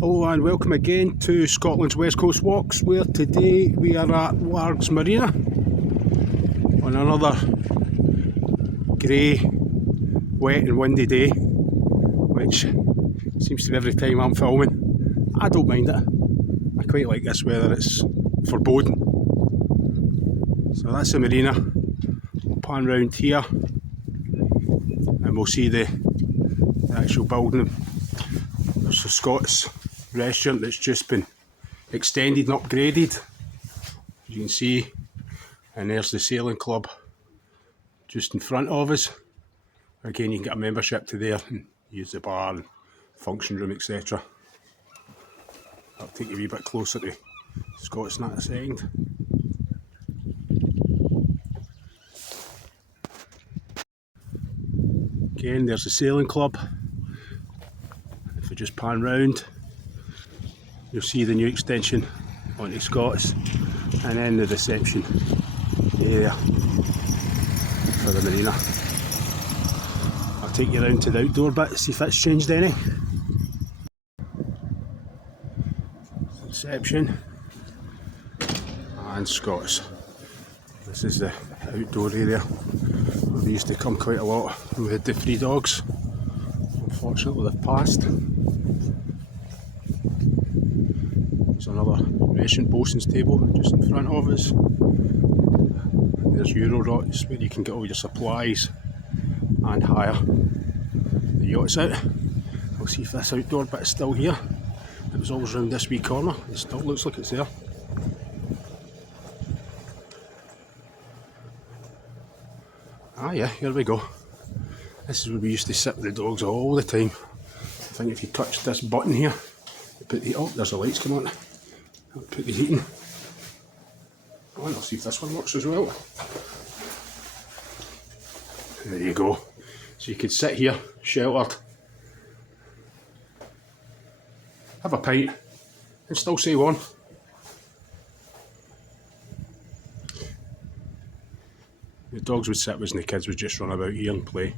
Hello and welcome again to Scotland's West Coast Walks, where today we are at Largs Marina on another grey, wet and windy day, which seems to be every time I'm filming. I don't mind it. I quite like this weather, it's foreboding. So that's the marina. We'll pan round here and we'll see the actual building. There's a Scots restaurant that's just been extended and upgraded, as you can see, and there's the sailing club just in front of us. Again, you can get a membership to there and use the bar and function room, etc. I'll take you a wee bit closer to Scots in that second. Again, there's the sailing club. If we just pan round, you'll see the new extension onto Scots, and then the reception area for the marina. I'll take you around to the outdoor bit, see if it's changed any. Reception and Scots. This is the outdoor area where we used to come quite a lot when we had the 3 dogs. Unfortunately they've passed. There's another restaurant bosun's table just in front of us. There's Euro-Yachts where you can get all your supplies and hire the yachts out. We'll see if this outdoor bit is still here. It was always round this wee corner. It still looks like it's there. Ah yeah, here we go. This is where we used to sit with the dogs all the time. I think if you touch this button here, you put the, oh, there's the lights come on. I'll put the heating on. I'll see if this one works as well. There you go. So you could sit here, sheltered, have a pint, and still save on. The dogs would sit with us and the kids would just run about here and play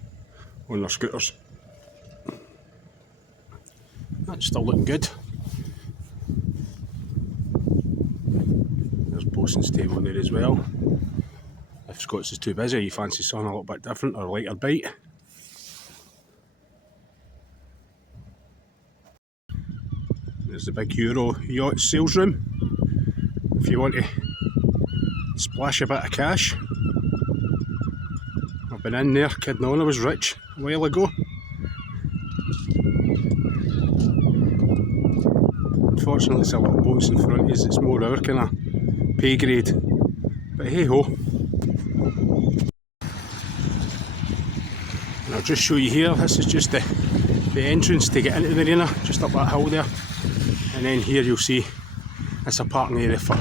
on their scooters. That's still looking good. There's bosun's table in there as well. If Scots is too busy, you fancy something a little bit different or a lighter bite. There's the big Euro yacht sales room. If you want to splash a bit of cash. I've been in there kidding on I was rich a while ago. Unfortunately it's a lot of boats in front of us, it's more our kind of pay grade, but hey ho. And I'll just show you here, this is just the entrance to get into the marina, just up that hill there, and then here you'll see it's a parking area for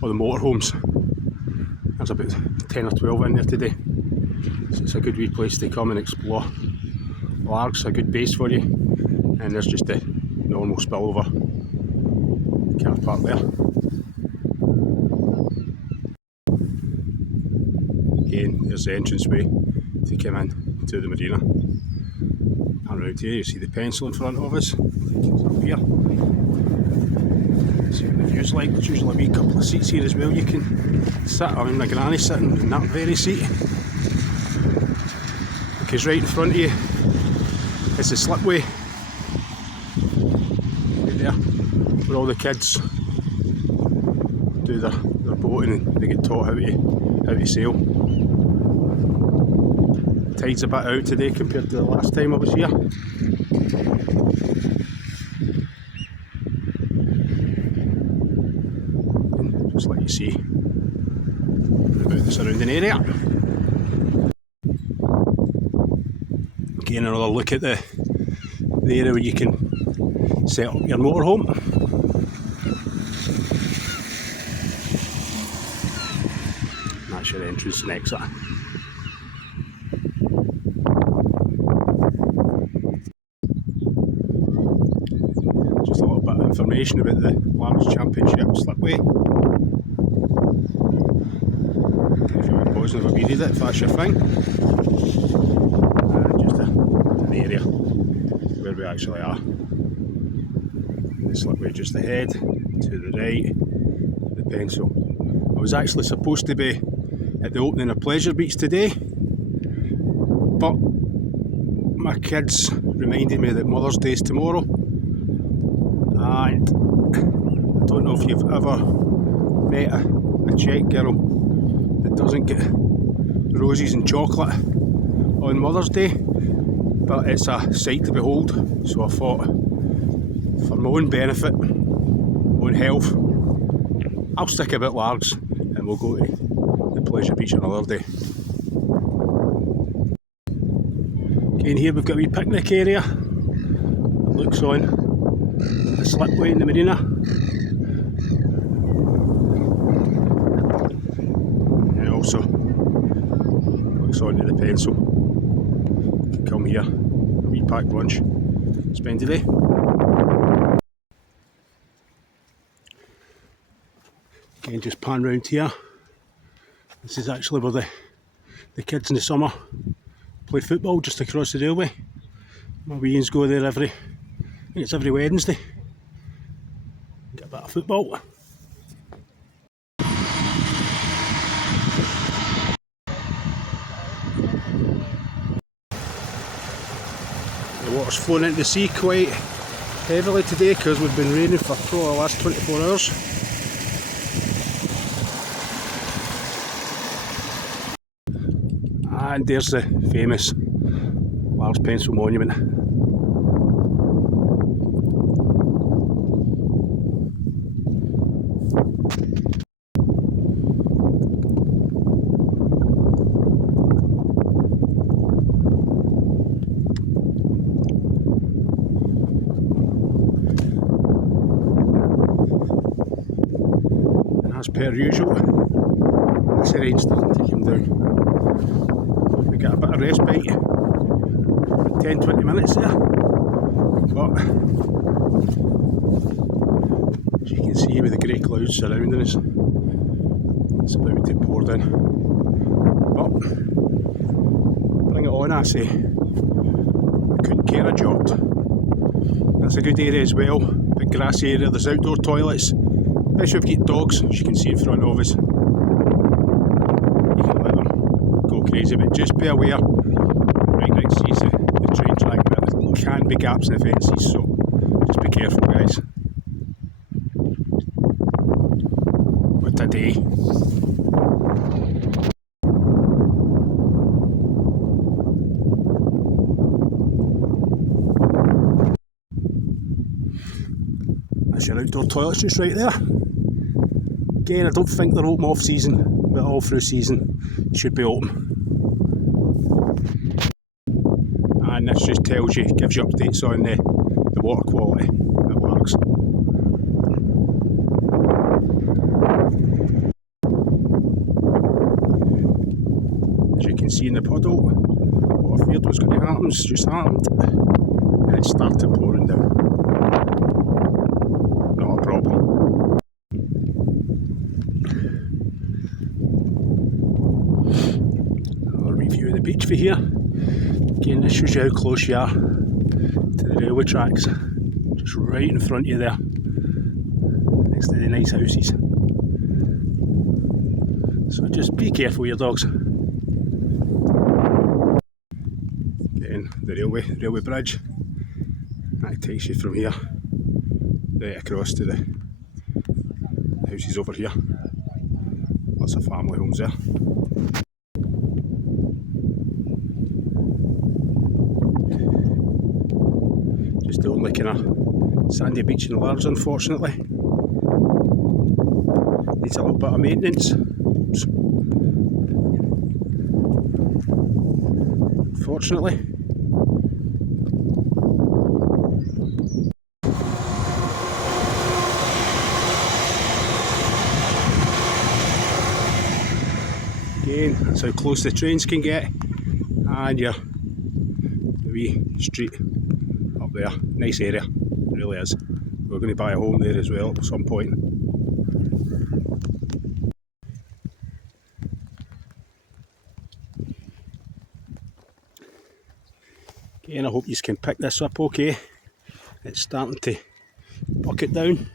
all the motorhomes. There's about 10 or 12 in there today, so it's a good wee place to come and explore. Largs, a good base for you, and there's just the normal spillover car park there. Again, there's the entranceway to come in to the marina. And around here you see the pencil in front of us. It's up here. See what the view's like. There's usually a wee couple of seats here as well. You can sit, I mean my granny sitting in that very seat. Because right in front of you is the slipway. Right there. Where all the kids do their boating and they get taught how to sail. The tide's a bit out today compared to the last time I was here. And just let you see about the surrounding area. Again, another look at the area where you can set up your motorhome. That's your entrance and exit. Just a little bit of information about the Largs Championship slipway. If you want to pause and have a wee read it, if that's your thing. Just an area where we actually are. the slipway just ahead, to the right, the pencil. I was actually supposed to be at the opening of Pleasure Beach today, but my kids reminded me that Mother's Day is tomorrow, and I don't know if you've ever met a Czech girl that doesn't get roses and chocolate on Mother's Day, but it's a sight to behold. So I thought, for my own benefit, my own health, I'll stick a bit Largs and we'll go to the Pleasure Beach another day. Okay, in here we've got a wee picnic area that looks on the slipway in the marina. And also looks onto the pencil. You can come here, a wee packed lunch, spend the day. Again, just pan round here. This is actually where the kids in the summer play football, just across the railway. My wee ones go there I think it's every Wednesday. Get a bit of football. The water's flowing into the sea quite heavily today because we've been raining for probably the last 24 hours. And there's the famous Largs Pencil Monument. And as per usual, it's the rain starting to come down. We get a bit of respite, 10-20 minutes there, but as you can see with the grey clouds surrounding us, it's about to pour down. But bring it on, I say, I couldn't care a jot. That's a good area as well, big grassy area, there's outdoor toilets, especially if you've got dogs, as you can see in front of us. Crazy, but just be aware, right next to you is the train track, but there can be gaps in the fences, so just be careful, guys. What a day. That's your outdoor toilets just right there. Again, I don't think they're open off season, but all through season should be open. And this just tells you, gives you updates on the water quality at Largs. As you can see in the puddle, what I feared was going to happen just happened, and it started pouring down. Not a problem. Another review of the beach for here. Again, this shows you how close you are to the railway tracks, just right in front of you there, next to the nice houses. So just be careful with your dogs. Getting the railway bridge, that takes you from here right across to the houses over here. Lots of family homes there. The only kind of sandy beach in Largs, unfortunately. Needs a little bit of maintenance. Oops. Unfortunately. Again, that's how close the trains can get. And yeah, the wee street up there, nice area, it really is. We're going to buy a home there as well at some point. Again, I hope you can pick this up okay. It's starting to bucket down.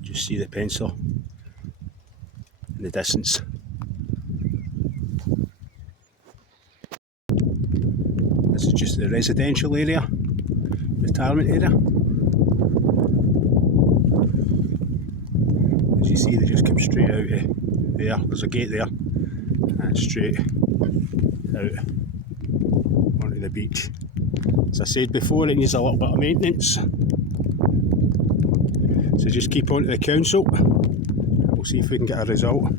Just see the pencil in the distance. This is just the residential area, retirement area. As you see, they just come straight out of there. There's a gate there, and straight out onto the beach. As I said before, it needs a little bit of maintenance. So just keep on to the council, and we'll see if we can get a result.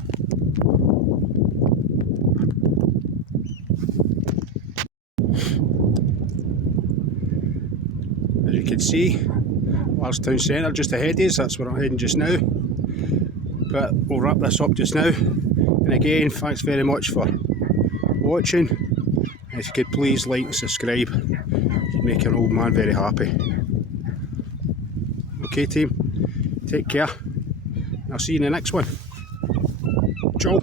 As you can see, Largs Town Centre just ahead of us, that's where I'm heading just now. But we'll wrap this up just now. And again, thanks very much for watching. And if you could please like and subscribe, you'd make an old man very happy. Okay team, take care. I'll see you in the next one. Ciao.